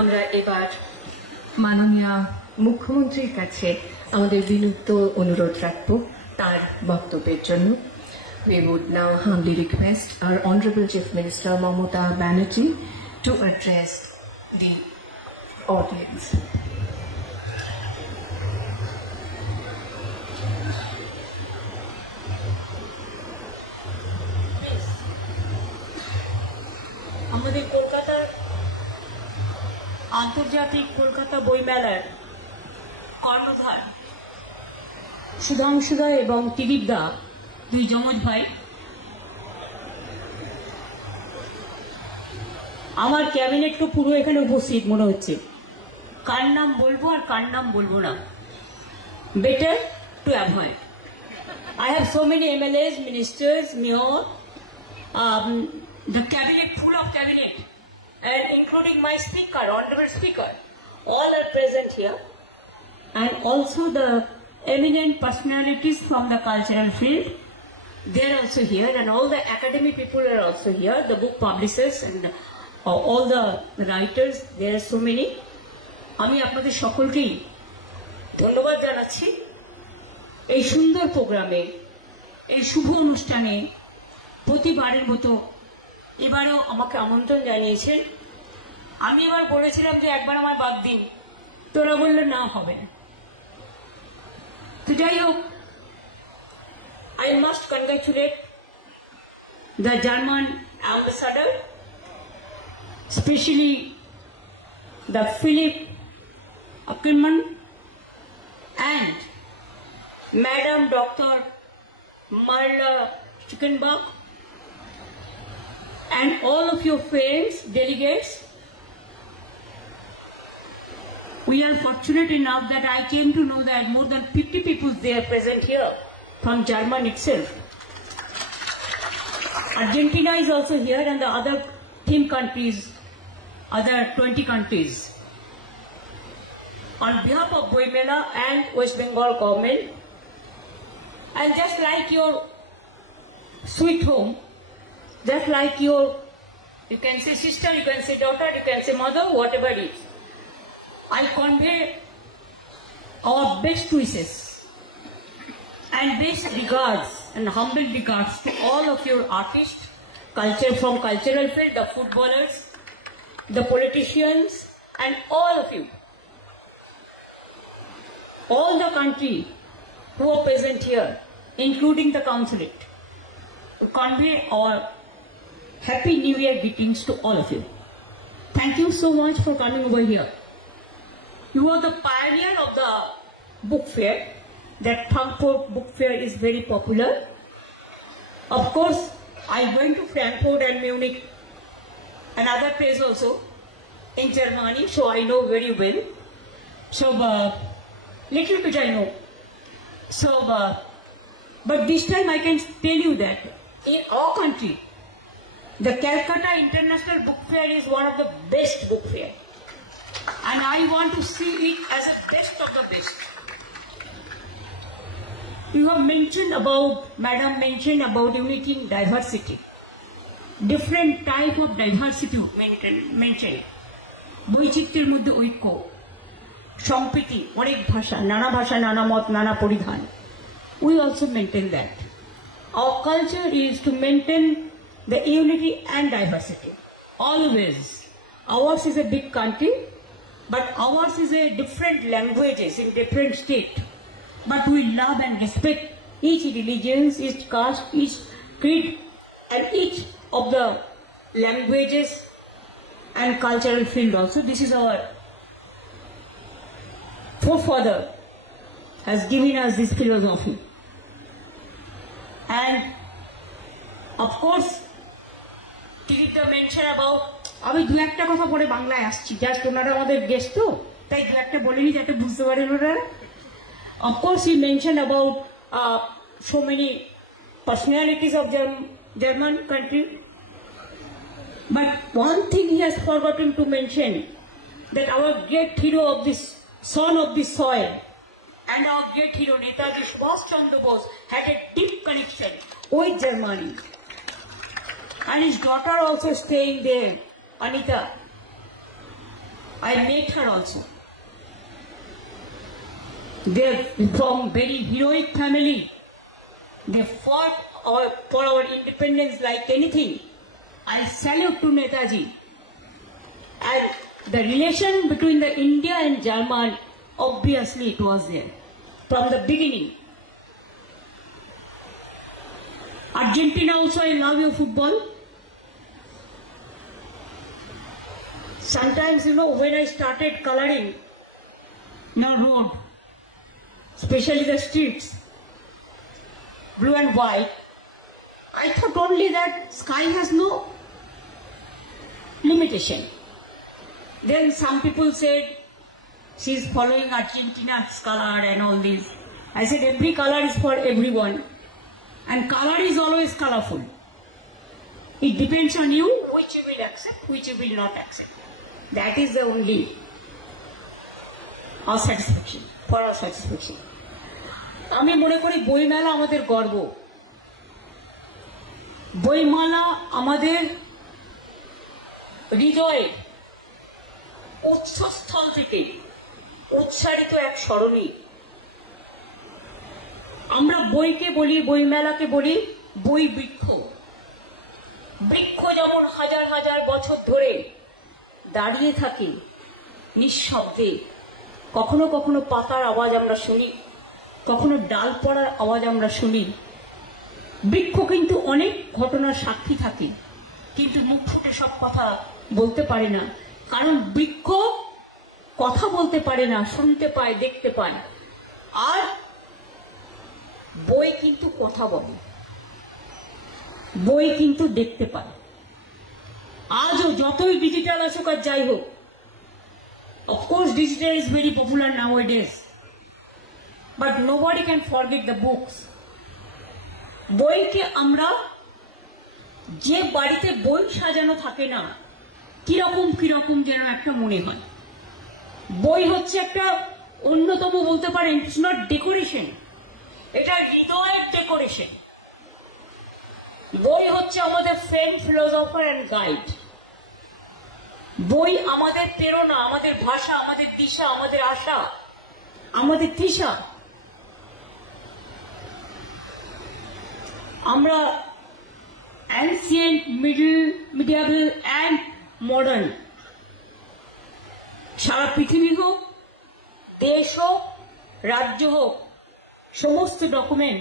আমরা এবার মাননীয় মুখ্যমন্ত্রীর কাছে আমাদের বিনীত অনুরোধ রাখব তার বক্তব্যের জন্য। We would now humbly request our Honorable Chief Minister Mamata Banerjee to address the audience. আমাদের কলকাতার আন্তর্জাতিক কলকাতা বইমেলার কর্ণধার সুধাংশুদা এবং ত্রিদীপদা দুই যমজ ভাই, আমার ক্যাবিনেট তো পুরো এখানে উপস্থিত মনে হচ্ছে। কার নাম বলবো আর কার নাম বলবো না, better to avoid. I have so many MLAs, ministers, mayor, the cabinet, full of cabinet, and including my speaker, honorable speaker, all are present here, and also the eminent personalities from the cultural field, they are also here, and all the academic people are also here, the book publishers and all the writers, there are so many. আমি আপনাদের সকলকেই ধন্যবাদ জানাচ্ছি এই সুন্দর প্রোগ্রামে, এই শুভ অনুষ্ঠানে প্রতিবারের মতো এবারেও আমাকে আমন্ত্রণ জানিয়েছেন। আমি এবার বলেছিলাম যে একবার আমার বাদ দিন, তোরা বললে না হবে না। তো যাই হোক, I must congratulate the German ambassador, especially the Philipp Ackermann and Madam Dr. Marla Schickenbach, and all of your friends, delegates. We are fortunate enough that I came to know that more than 50 people they are present here from Germany itself. Argentina is also here, and the other theme countries, other 20 countries. On behalf of Boimela and West Bengal government, and just like your sweet home, just like your, you can say sister, you can say daughter, you can say mother, whatever it is, I convey our best wishes and best regards and humble regards to all of your artists, culture from cultural field, the footballers, the politicians, and all of you, all the country who are present here, including the consulate, to convey our Happy New Year greetings to all of you. Thank you so much for coming over here. You are the pioneer of the book fair. That Frankfurt book fair is very popular. Of course, I went to Frankfurt and Munich and other places also in Germany, so I know very well. So, little bit I know. So, but this time I can tell you that in our country, the Calcutta International Book Fair is one of the best book fair, and I want to see it as a best of the best. You have mentioned about, Madam mentioned about unity in diversity. Different type of diversity mentioned. বৈচিত্র্যের মধ্যে ঐক্য, সম্প্রীতি, অনেক ভাষা, নানা মত, নানা পরিধান. We also maintain that. Our culture is to maintain the unity and diversity. Always. Ours is a big country, but ours is a different languages in different state. But we love and respect each religion, each caste, each creed, and each of the languages and cultural field also. This is our forefather has given us this philosophy. And of course, Tirita mentioned about, আমি দু একটা কথা পরে বাংলায় আসছি, জাস্ট ওনারা আমাদের গেস্ট তো, তাই দু একটা বলেনি যাতে বুঝতে পারেন ওনারা। Of course, he mentioned about so many personalities of German country, but one thing he has forgotten to mention, that our great hero of this son of this soil and our great hero Netaji Subhash Chandra Bose had a deep connection with Germany, and his daughter also staying there, Anita. I met her also. They're from very heroic family. They fought for our independence like anything. I salute to Netaji. And the relation between the India and German, obviously it was there from the beginning. Argentina also, I love your football. Sometimes, when I started coloring road, especially the streets, blue and white, I thought only that sky has no limitation. Then some people said she's following Argentina's color and all this. I said every color is for everyone, and color is always colorful. It depends on you which you will accept, which you will not accept. That is the only our satisfaction, for our satisfaction. আমি মনে করি বইমেলা আমাদের গর্ব। বইমেলা আমাদের হৃদয়ে উৎসস্থল থেকে উচ্চারিত এক স্মরণী। আমরা বইকে বলি, বইমেলাকে বলি বই বৃক্ষ। বৃক্ষ যেমন হাজার হাজার বছর ধরে দাঁড়িয়ে থাকে নিঃশব্দে, কখনো কখনো পাতার আওয়াজ আমরা শুনি, কখনো ডাল পড়ার আওয়াজ আমরা শুনি। বৃক্ষ কিন্তু অনেক ঘটনার সাক্ষী থাকে, কিন্তু মুখ ফুটে সব কথা বলতে পারে না, কারণ বৃক্ষ কথা বলতে পারে না, শুনতে পায়, দেখতে পায়। আর বই কিন্তু কথা বলে, বই কিন্তু দেখতে পায়। আজও যতই ডিজিটাল আসুক আর যাই হোক, of course digital is very popular নাওয়াডেজ, but nobody can forget the books. বইকে আমরা, যে বাড়িতে বই সাজানো থাকে না, কিরকম কিরকম যেন একটা মনে হয়। বই হচ্ছে একটা অন্যতম, বলতে পারেন ইটস নট ডেকোরেশন, এটা হৃদয়ের ডেকোরেশন। বই হচ্ছে আমাদের ফ্রেন্ড, ফিলোসফার অ্যান্ড গাইড। বই আমাদের প্রেরণা, আমাদের ভাষা, আমাদের দিশা, আমাদের আশা, আমাদের তৃষা। আমরা অ্যানসিয়েন্ট, মিডিয়াবল অ্যান্ড মডার্ন, সারা পৃথিবী হোক, দেশ হোক, রাজ্য হোক, সমস্ত ডকুমেন্ট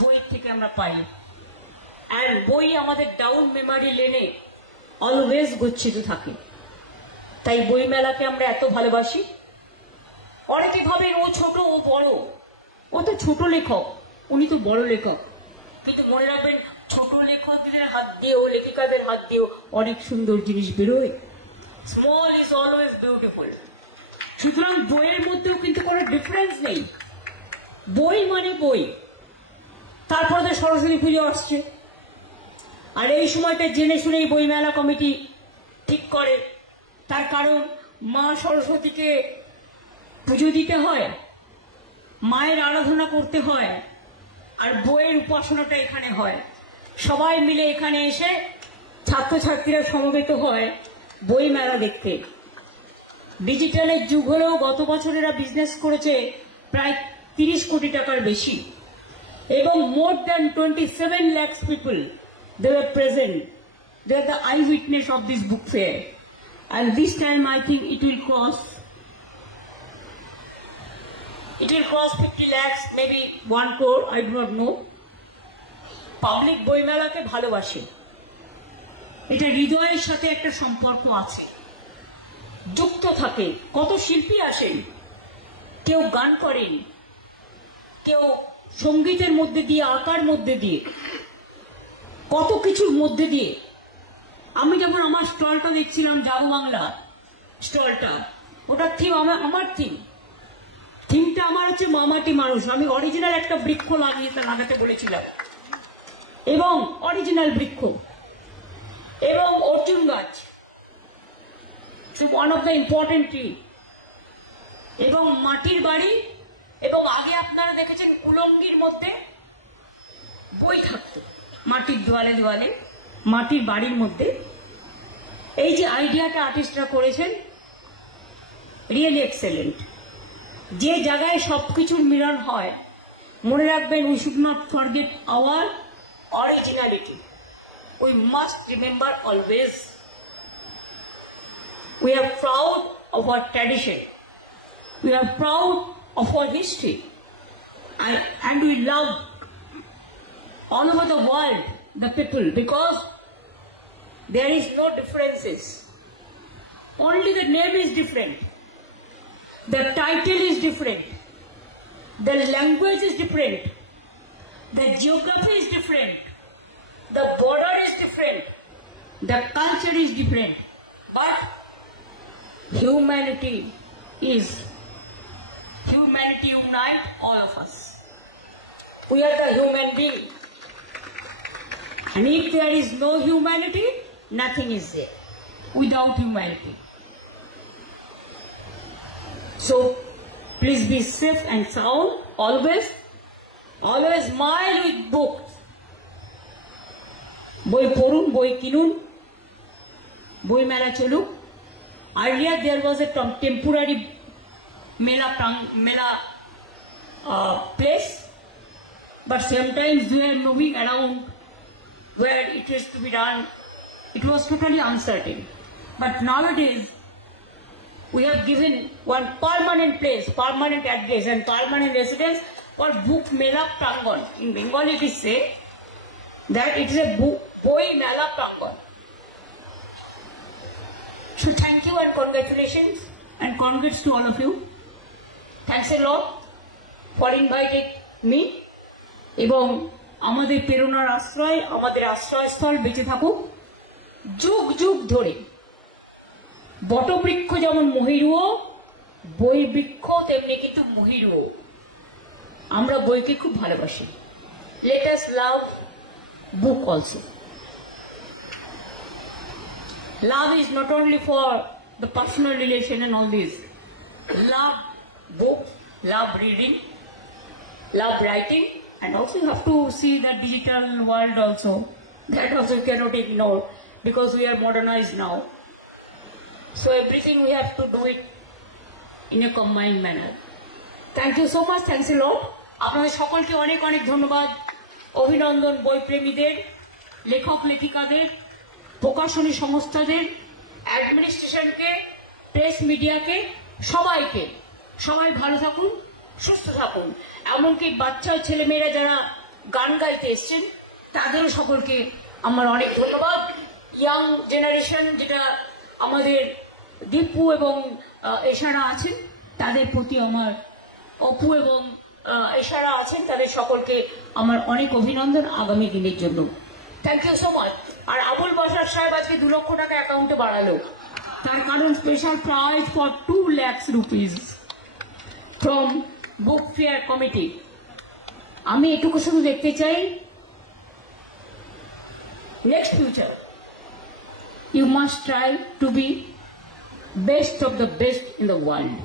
বইয়ের থেকে আমরা পাই। আর বই আমাদের ডাউন মেমারি লেনে অলওয়েজ গচ্ছিত থাকে। তাই বইমেলাকে আমরা এত ভালোবাসি। অনেকে ভাবেন ও ছোট, ও বড়। ও তো ছোট লেখক, উনি তো বড় লেখক। কিন্তু মনে রাখবেন, ছোট লেখকদের হাত দিয়েও, লেখিকাদের হাত দিয়েও অনেক সুন্দর জিনিস বেরোয়। Small is always beautiful. সুতরাং বইয়ের মধ্যেও কিন্তু কোনো ডিফারেন্স নেই। বই মানে বই। তারপরে তো সরস্বতী পুজো আসছে, আর এই সময়টা জেনে শুনেই বইমেলা কমিটি ঠিক করে। তার কারণ মা সরস্বতীকে পুজো দিতে হয়, মায়ের আরাধনা করতে হয়, আর বইয়ের উপাসনাটা এখানে হয়। সবাই মিলে এখানে এসে ছাত্রছাত্রীরা সমবেত হয় বইমেলা দেখতে। ডিজিটালের যুগ হলেও গত বছর এরা বিজনেস করেছে প্রায় 30 কোটি টাকার বেশি, এবং more than 27 lakhs people they were present. They are the eyewitness of this book fair, and this time I think it will cross 50 lakhs, maybe 1 crore, I do not know. Public বইমেলাকে ভালোবাসে, এটা হৃদয়ের সাথে একটা সম্পর্ক আছে, যুক্ত থাকে। কত শিল্পী আসেন, কেউ গান করেন, কেউ সঙ্গীতের মধ্যে দিয়ে, আঁকার মধ্যে দিয়ে, কত কিছুর মধ্যে দিয়ে। আমি যখন আমার স্টলটা দেখছিলাম, যাবো বাংলা স্টলটা, ওটার থিম আমার থিমটা আমার হচ্ছে মামাটি মানুষ। আমি অরিজিনাল একটা বৃক্ষ লাগাতে বলেছিলাম, এবং অরিজিনাল বৃক্ষ এবং অর্জুন গাছ, one of the important tree, এবং মাটির বাড়ি। এবং আগে আপনারা দেখেছেন কুলঙ্গির মধ্যে বই থাকতো, মাটির দেওয়ালে দেওয়ালে, মাটির বাড়ির মধ্যে। এই যে আইডিয়াটা আর্টিস্টরা করেছেন, রিয়েলি এক্সেলেন্ট। যে জায়গায় সবকিছুর মিলন হয়, মনে রাখবেন, we should not forget our originality. We must remember always we are proud of our tradition, we are proud of our history, and we love all over the world the people, because there is no differences, only the name is different, the title is different, the language is different, the geography is different, the border is different, the culture is different, but humanity unite all of us. We are the human being, and if there is no humanity, nothing is there without humanity. So please be safe and sound, always smile with books. বই পড়ুন, বই কিনুন, বই মেলা চলুক। Earlier there was a temporary mela place, but sometimes we are moving around where it is to be done. It was totally uncertain, but nowadays we have given one permanent place, permanent address and permanent residence for book mela prangon. In Bengali it is said that it is a boi mela prangon. So thank you and congratulations and congrats to all of you. Thanks a lot for inviting me. এবং আমাদের প্রেরণার আশ্রয়, আমাদের আশ্রয়স্থল বেঁচে থাকুক যুগ যুগ ধরে। বটবৃক্ষ যেমন মহিরুহ, বই বৃক্ষ তেমনি কিন্তু মহিরুহ। আমরা বইকে খুব ভালোবাসি। Let us love book also. Love is not only for the personal relation and all this. Love books, love reading, love writing, and also you have to see the digital world also. That also you cannot ignore, because we are modernized now. So everything we have to do it in a combined manner. Thank you so much, thanks a lot. আপনাদের সকলকে অনেক অনেক ধন্যবাদ, অভিনন্দন বই প্রেমীদের, লেখক লেখিকাদের, প্রকাশনী সংস্থাদের, অ্যাডমিনিস্ট্রেশনকে, প্রেস মিডিয়াকে, সবাইকে। সবাই ভালো থাকুন, সুস্থ থাকুন। এমনকি বাচ্চা ছেলেমেয়েরা যারা গান গাইতে এসছেন তাদেরও সকলকে আমার অনেক ধন্যবাদ। ইয়াং জেনারেশন, যেটা আমাদের দীপু এবং এশারা আছেন, তাদের প্রতি আমার, অপু এবং এশারা আছেন, তাদের সকলকে আমার অনেক অভিনন্দন আগামী দিনের জন্য। Thank you so much. আর আবুল বাশার সাহেব আজকে 2 লক্ষ টাকা অ্যাকাউন্টে বাড়ালো, তার কারণ special prize for 2 lakh rupees from book fair committee. আমি এটুকু শুধু দেখতে চাই, next future you must try to be best of the best in the world.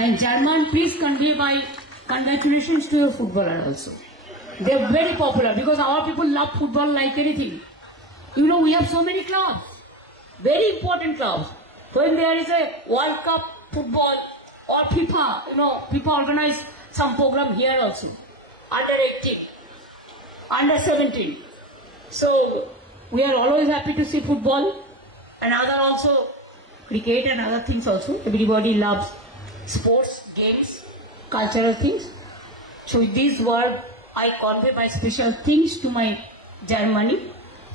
And German, please convey my congratulations to your footballer also. They are very popular because our people love football like anything. You know, we have so many clubs, very important clubs. When there is a World Cup football or FIFA, you know, FIFA organize some program here also. Under 18, under 17. So we are always happy to see football and other also cricket and other things also. Everybody loves sports, games, cultural things. So with these words, I convey my special thanks to my Germany,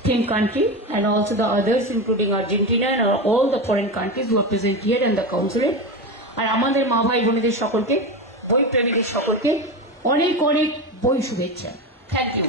team country, and also the others, including Argentina and all the foreign countries who are present here and the consulate. আর আমাদের মা ভাই বোনেদের সকলকে, বই প্রেমীদের সকলকে অনেক অনেক বই শুভেচ্ছা। Thank you.